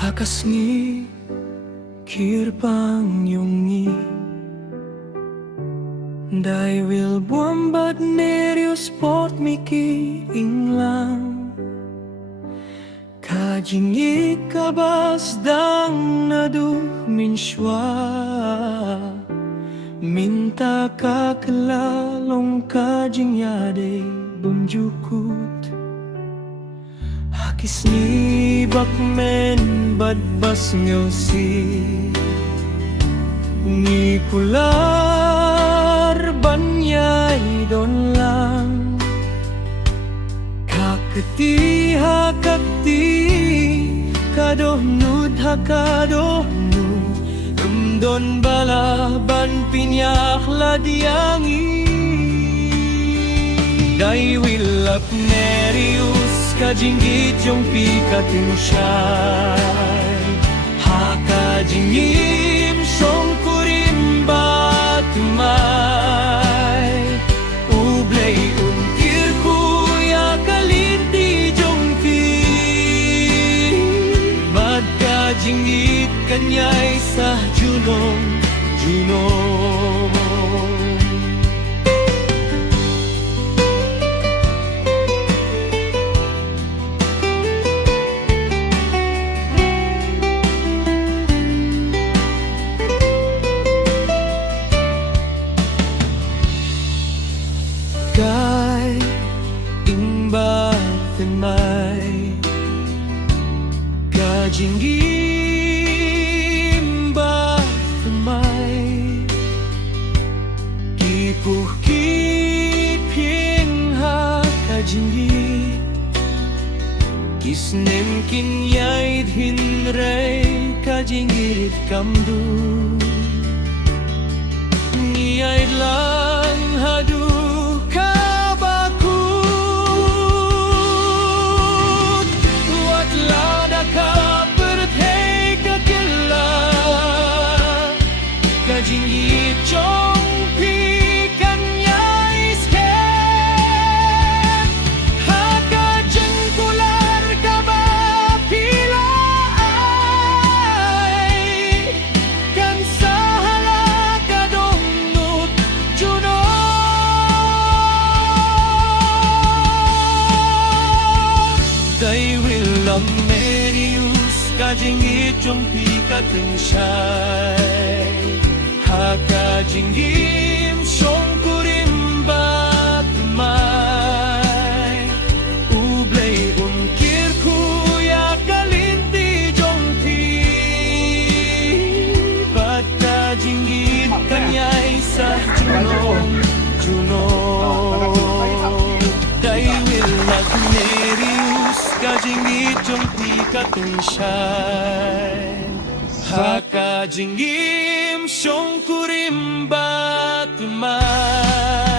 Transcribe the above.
Hakas ni kirpang yungi Dai will buambat nerio sport miki inglang Kajingi kabas dang nadu minshwa Minta kakelalong kajing yade bumjukut Hakis ni bakmen badbas ngelsi Ni kular banyai don lang Kaketi hakati kadohnud hakadohnu Umdon balaban pinyak ladiangi Dai willap nerius kajinggit yung pikating siyay Hakajingim siyong kurimba tumay Ublay unkir kuya kalinti yung pi Bad kajinggit kanyay sa junong Kay imba tenay Kajinggim ba tenay Kipuh kiping ha kajinggit Kisnem kinyait hinray kajinggit kamdu Ngiyait lang hadu Kajinggit chong pi kanyai sket Hakajing kular kaba pila ay Kan sahala kadongnut juno Dai willam merius kajinggit chong pi kateng siyay Hakajinggim siyong kurimba tumay Ublay unkir kuya kalinti jong pi Ba't kajinggit kanyay sa junong Dai will magnerius kajinggit jong pi kateng siyay Hakajinggim siyong kurimba tumay